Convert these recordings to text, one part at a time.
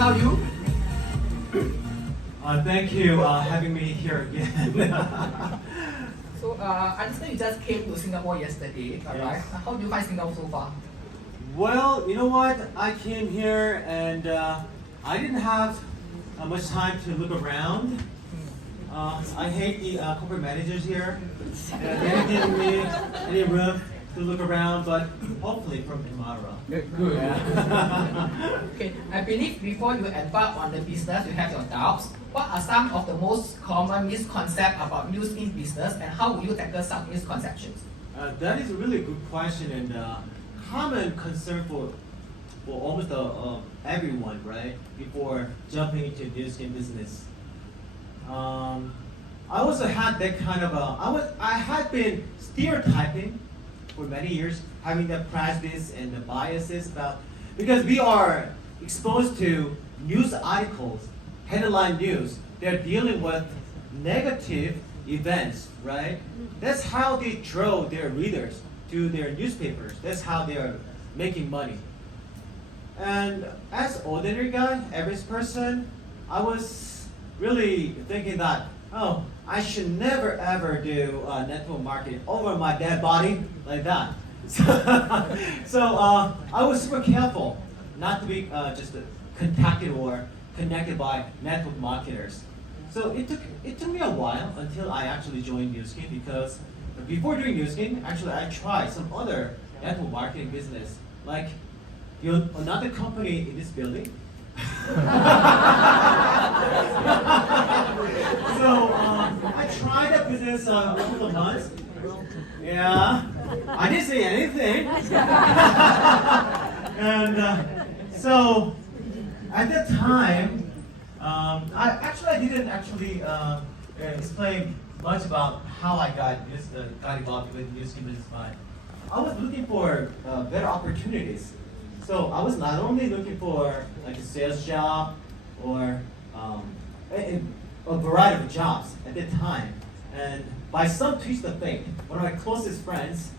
how are you? Thank you having me here again. So, I understand you just came to Singapore yesterday, right? How do you find Singapore so far? Well, you know what? I came here and I didn't have much time to look around. I hate the corporate managers here. They didn't give me any room to look around, but hopefully from tomorrow. Good. Okay, I believe before you embark on the business, you have your doubts. What are some of the most common misconceptions about NUSKIN business, and how will you tackle some misconceptions? That is a really good question and common concern for almost everyone, right? Before jumping into NUSKIN business. I also had that kind of I had been stereotyping for many years, having the prejudice and the biases because we are exposed to news articles, headline news. They're dealing with negative events, right? That's how they draw their readers to their newspapers. That's how they are making money. And as ordinary guy, average person, I was really thinking that, oh, I should never ever do network marketing over my dead body like that. So I was super careful not to be just contacted or connected by network marketers. So it took me a while until I actually joined NUSKIN, because before doing NUSKIN, actually I tried some other network marketing business, like another company in this building. So I tried that business a couple of months. Yeah, I didn't say anything. And so at that time, I didn't explain much about how I got involved with NUSKIN business, but I was looking for better opportunities. So I was not only looking for like a sales job or a variety of jobs at that time, and by some twist of fate, one of my closest friends,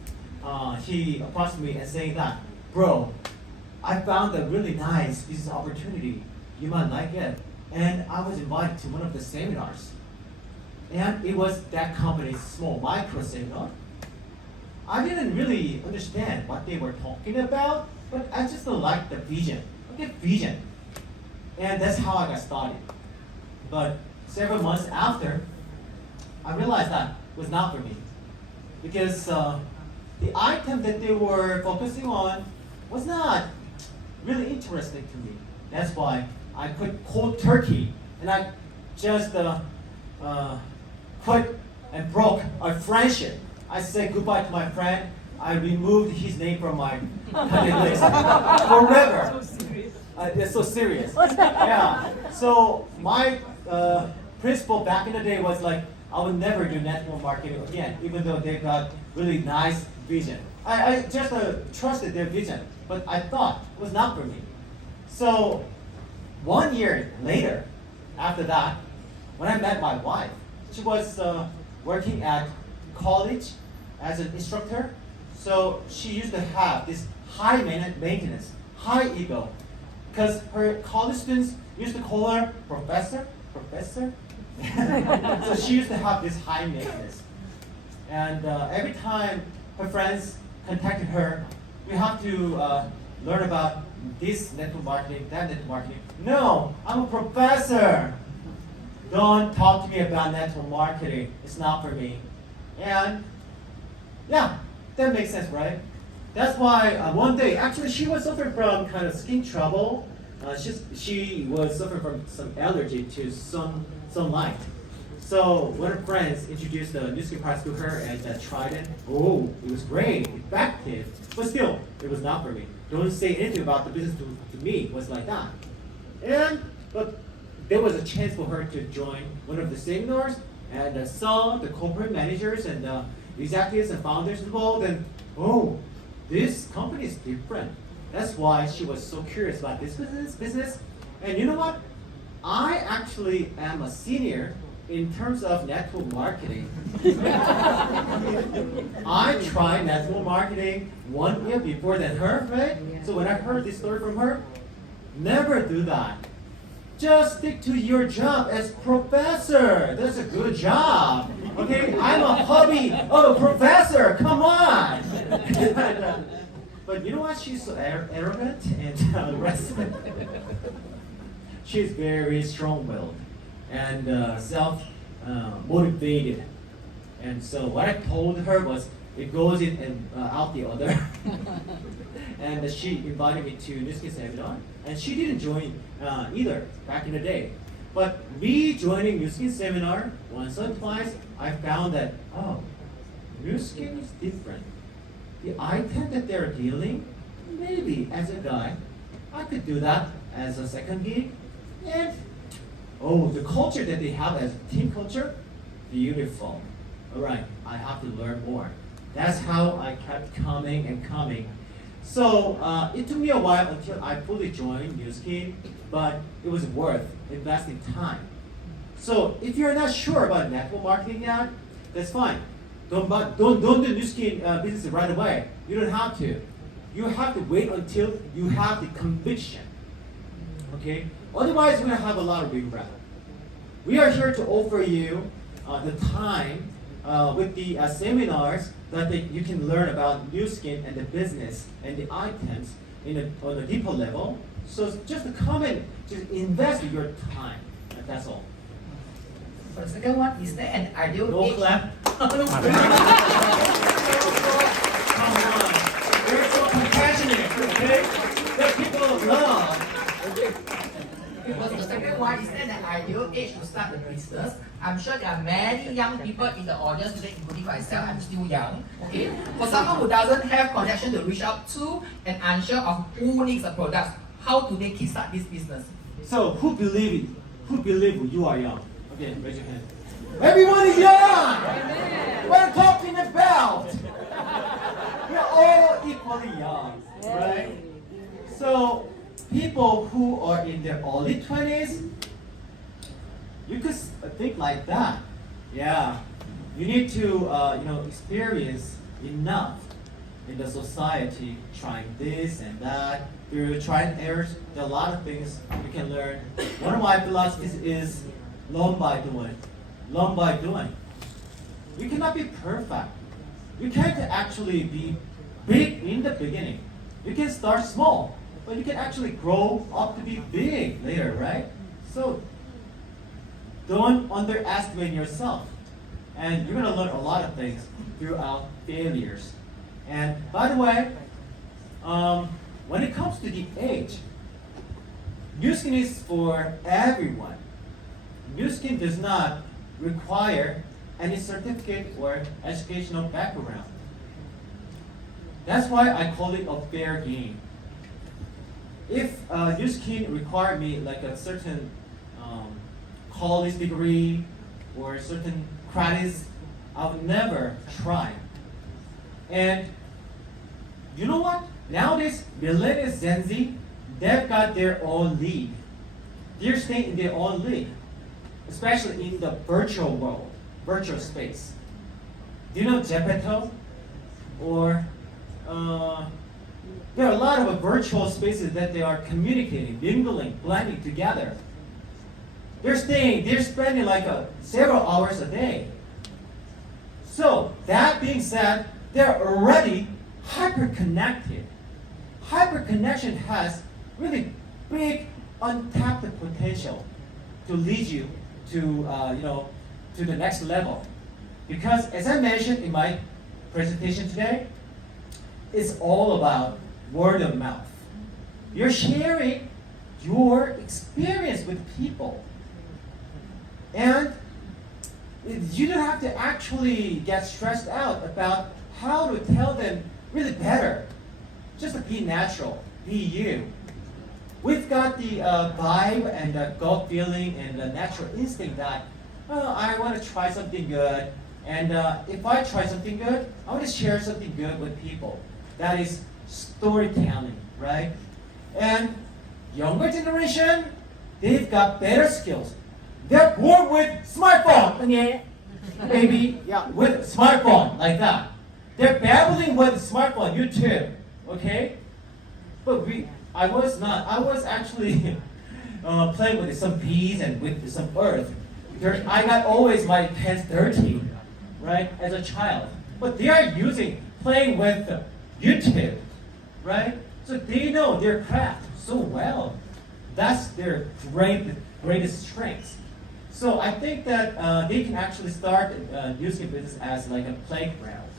he approached me and saying that, bro, I found a really nice business opportunity. You might like it. And I was invited to one of the seminars. And it was that company's small micro seminar. I didn't really understand what they were talking about, but I just liked the vision. Okay, vision. And that's how I got started. But several months after, I realized that was not for me. Because the item that they were focusing on was not really interesting to me. That's why I quit cold turkey, and I just quit and broke our friendship. I said goodbye to my friend. I removed his name from my contact list forever. So serious. It's so serious. Yeah. So my principle back in the day was like, I would never do network marketing again, even though they got really nice vision. I just trusted their vision, but I thought it was not for me. So 1 year later, after that, when I met my wife, she was working at college as an instructor. So she used to have this high maintenance, high ego, because her college students used to call her professor. So she used to have this high maintenance. And every time her friends contacted her, we have to learn about this network marketing, that network marketing. No, I'm a professor. Don't talk to me about network marketing. It's not for me. And yeah, that makes sense, right? That's why one day, actually she was suffering from kind of skin trouble. She was suffering from some allergy to sunlight. So one of her friends introduced the NUSKIN products to her and tried it. Oh, it was great, effective. But still, it was not for me. Don't say anything about the business to me. It was like that. But there was a chance for her to join one of the seminars and saw the corporate managers and executives and founders involved, and oh, this company is different. That's why she was so curious about this business. And you know what? I actually am a senior in terms of network marketing. I tried network marketing 1 year before than her, right? So when I heard this story from her, never do that. just stick to your job as professor. That's a good job. Okay, I'm a hobby of a professor. Come on. But you know what? She's so arrogant and restless. She's very strong-willed and self-motivated. And so what I told her was, it goes in and out the other. And she invited me to NUSKIN seminar, and she didn't join either back in the day. But me joining NUSKIN seminar once or twice, I found that, oh, NUSKIN is different. The item that they're dealing, maybe as a guy, I could do that as a second gig. And oh, the culture that they have as a team culture, beautiful. All right, I have to learn more. That's how I kept coming and coming. So it took me a while until I fully joined NUSKIN, but it was worth investing time. So if you're not sure about network marketing yet, that's fine. Don't do NUSKIN business right away. You don't have to. You have to wait until you have the conviction. Okay? Otherwise, you're gonna have a lot of regret. We are here to offer you the time with the seminars that you can learn about NUSKIN and the business and the items on a deeper level. So just come and just invest your time. And that's all. For the second one, is there an ideal No age? clap. Come on. We're so compassionate, okay? That people love. For the second one, is there an ideal age to start the business? I'm sure there are many young people in the audience today, including myself. I'm still young. Okay. For someone who doesn't have connection to reach out to and unsure of who needs a product, how do they kickstart this business? So who believe it? Who believe you are young? Okay, raise your hand. Everyone is young! What I'm talking about! We're all equally young, right? So people who are in their early 20s, you could think like that. Yeah, you need to experience enough in the society, trying this and that. Through trial and errors, there are a lot of things you can learn. One of my philosophies is learn by doing. Learn by doing. You cannot be perfect. You can't actually be big in the beginning. You can start small, but you can actually grow up to be big later, right? So don't underestimate yourself. And you're gonna learn a lot of things throughout failures. And by the way, when it comes to the age, NUSKIN is for everyone. NUSKIN does not require any certificate or educational background. That's why I call it a fair game. If NUSKIN required me like a certain college degree or certain credits, I would never try. And you know what? Nowadays, millennials, Gen Z, they've got their own league. They're staying in their own league, especially in the virtual world, virtual space. Do you know Gepetto? Or there are a lot of virtual spaces that they are communicating, mingling, blending together. They're spending like several hours a day. So that being said, they're already hyper-connected. Hyper-connection has really big untapped potential to lead you to to the next level. Because as I mentioned in my presentation today, it's all about word of mouth. You're sharing your experience with people. And you don't have to actually get stressed out about how to tell them really better. Just be natural, be you. We've got the vibe and the gut feeling and the natural instinct that, I want to try something good. And if I try something good, I want to share something good with people. That is storytelling, right? And younger generation, they've got better skills. They're born with smartphone. Maybe, yeah, with smartphone, like that. They're babbling with smartphone, you too, okay? But I was not. I was actually playing with some bees and with some earth. I got always my hands dirty, right, as a child. But they are playing with YouTube, right? So they know their craft so well. That's their greatest strength. So I think that they can actually start using business as like a playground.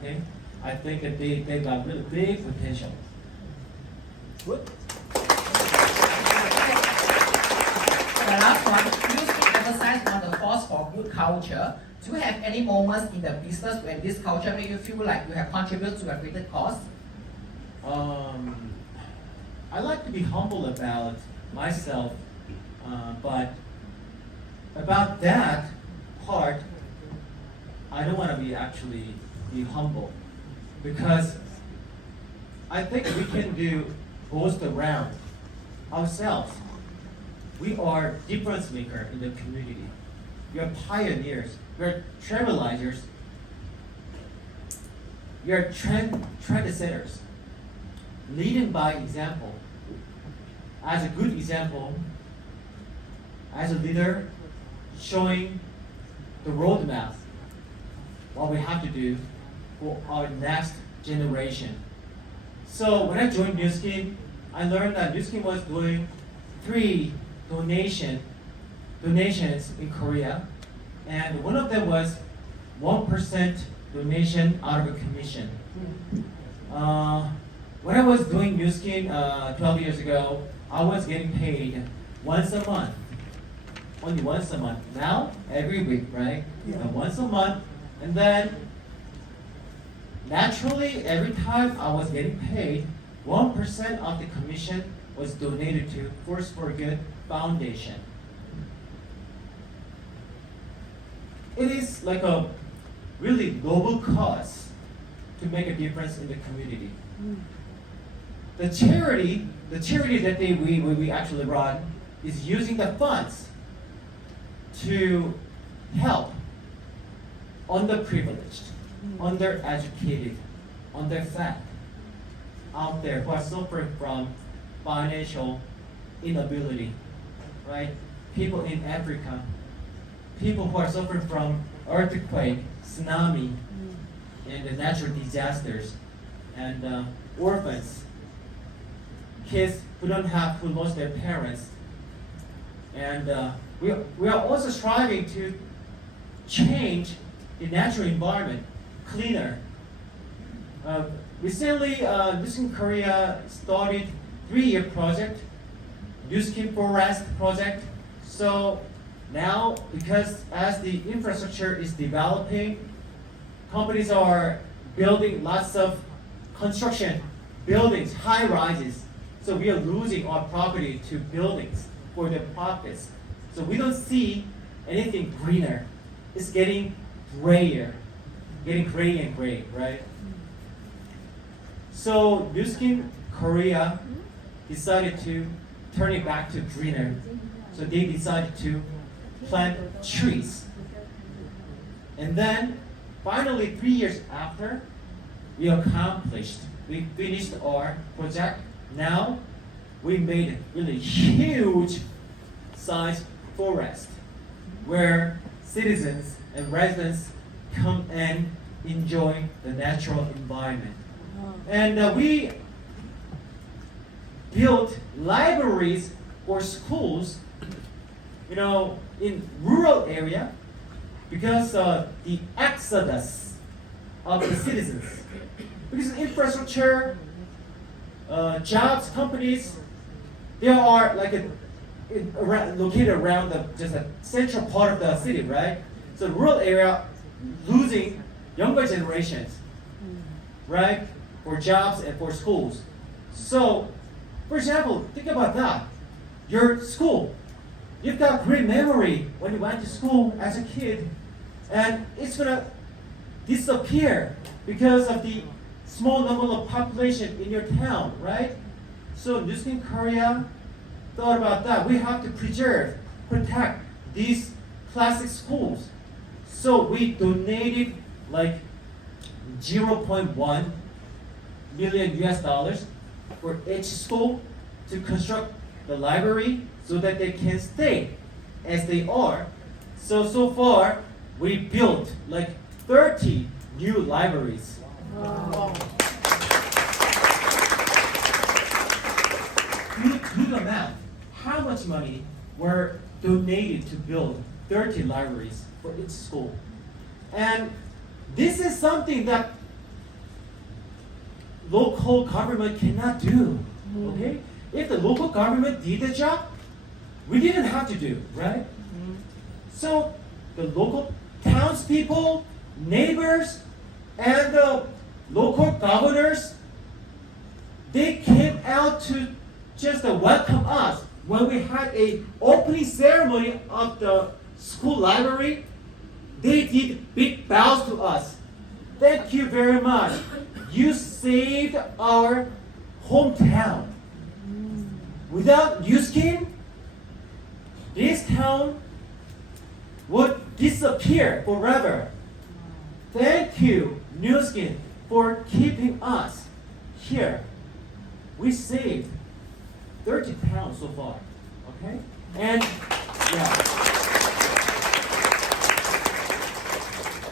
Okay, I think that they got really big potential. Good. The last one, NUSKIN emphasize on the force for good culture. Do you have any moments in the business when this culture make you feel like you have contributed to a greater cause? I like to be humble about myself, but about that part, I don't want to be humble, because I think we can do boast around ourselves. We are difference maker in the community. We are pioneers. We are trailblazers. We are trendsetters, leading by example. As a good example, as a leader, showing the roadmap, what we have to do for our next generation. So when I joined NUSKIN, I learned that NUSKIN was doing 3 donations in Korea, and one of them was 1% donation out of a commission. When I was doing NUSKIN 12 years ago, I was getting paid once a month. Only once a month. Now, every week, right? Once a month. And then, naturally, every time I was getting paid, 1% of the commission was donated to Force for Good Foundation. It is like a really noble cause to make a difference in the community. The charity that we actually run is using the funds to help underprivileged, undereducated, underfed out there who are suffering from financial inability, right? People in Africa, people who are suffering from earthquake, tsunami, and the natural disasters, and orphans, kids who lost their parents. And we are also striving to change the natural environment cleaner. Recently, NUSKIN Korea started 3-year project, NUSKIN Forest project. So now, because as the infrastructure is developing, companies are building lots of construction buildings, high rises. So we are losing our property to buildings for their profits. So we don't see anything greener. It's getting grayer, getting gray and gray, right? So NUSKIN Korea decided to turn it back to greener. So they decided to plant trees. And then finally 3 years after, we accomplished. We finished our project. Now we made a really huge size forest where citizens and residents come and enjoy the natural environment. And we built libraries for schools, in rural area, because the exodus of the citizens. Because infrastructure, jobs, companies, they are located around just a central part of the city, right? So rural area losing younger generations, right? For jobs and for schools. So, for example, think about that. Your school, you've got great memory when you went to school as a kid, and it's gonna disappear because of the small number of population in your town, right? So NUSKIN Korea thought about that. We have to preserve, protect these classic schools. So we donated like 0.1 million US dollars for each school to construct the library so that they can stay as they are. So far, we built like 30 new libraries. Wow. Do the math. How much money were donated to build 30 libraries for each school? And this is something that local government cannot do. Okay? If the local government did the job, we didn't have to do, right? So the local townspeople, neighbors, and the local governors, they came out to just welcome us when we had a opening ceremony of the school library. They did big bows to us. Thank you very much. You saved our hometown. Without NUSKIN, this town would disappear forever. Thank you, NUSKIN, for keeping us here. We saved 30 towns so far, okay? And yeah,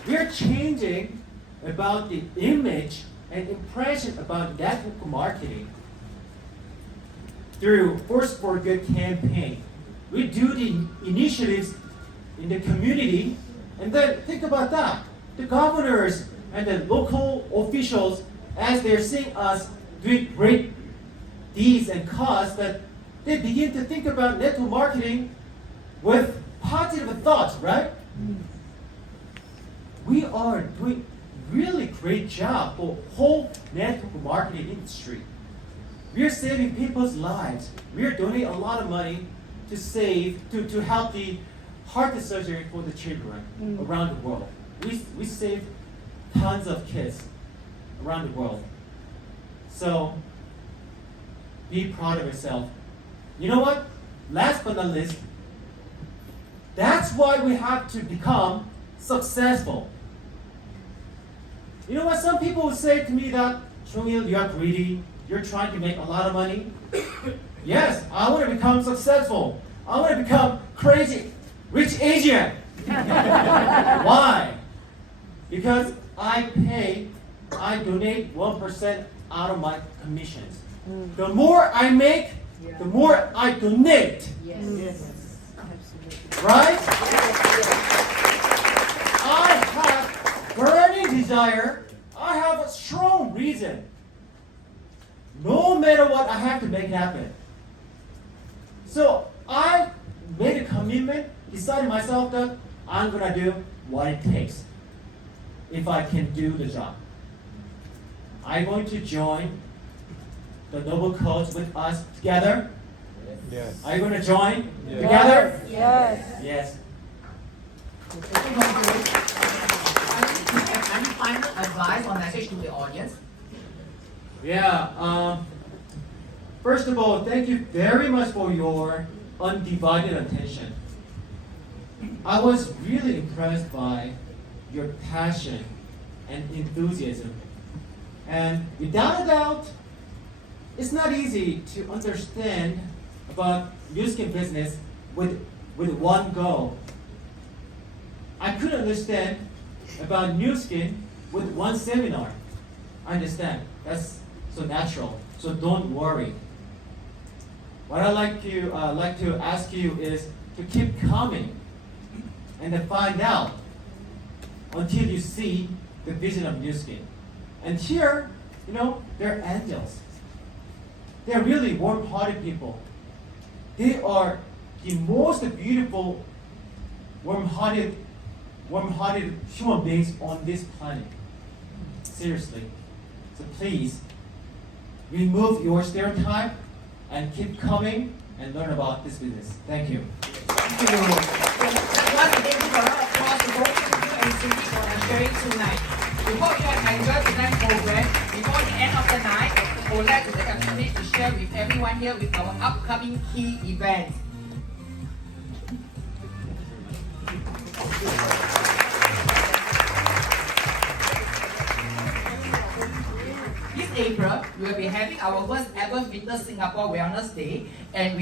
we are changing about the image and impression about network marketing through Force for Good campaign. We do the initiatives in the community, and then think about that. The governors and the local officials, as they're seeing us doing great deeds and cause, that they begin to think about network marketing with positive thoughts, right? We are doing really great job for whole network marketing industry. We are saving people's lives. We are donating a lot of money to help the heart surgery for the children around the world. We saved tons of kids around the world. So be proud of yourself. You know what? Last but not least, that's why we have to become successful. You know what? Some people would say to me that, Chongil, you are greedy. You're trying to make a lot of money. Yes, I want to become successful. I want to become crazy, rich Asian. Why? Because I donate 1% out of my commissions. The more I make, the more I donate. Yes. Right? I have burning desire. I have a strong reason. No matter what, I have to make it happen. So I made a commitment, decided myself that I'm gonna do what it takes if I can do the job. I'm going to join the Noble Coach with us together. Yes. Are you going to join Yes. together? Yes. Yes. Any final advice or message to the audience? Yeah. First of all, thank you very much for your undivided attention. I was really impressed by your passion and enthusiasm. And without a doubt, it's not easy to understand about NUSKIN business with one goal. I couldn't understand about NUSKIN with one seminar. I understand. That's so natural. So don't worry. What I like to ask you is to keep coming and to find out until you see the vision of NUSKIN. And here, they're angels. They're really warm-hearted people. They are the most beautiful, warm-hearted human beings on this planet. Seriously. So please, remove your stereotype and keep coming and learn about this business. Thank you. Thank you. Once again, give a round of applause to both you and Cindy for sharing tonight. We hope you have enjoyed tonight's program. Before the end of the night, I would like to take a minute to share with everyone here with our upcoming key events. This April, we will be having our first ever Winter Singapore Wellness Day, and we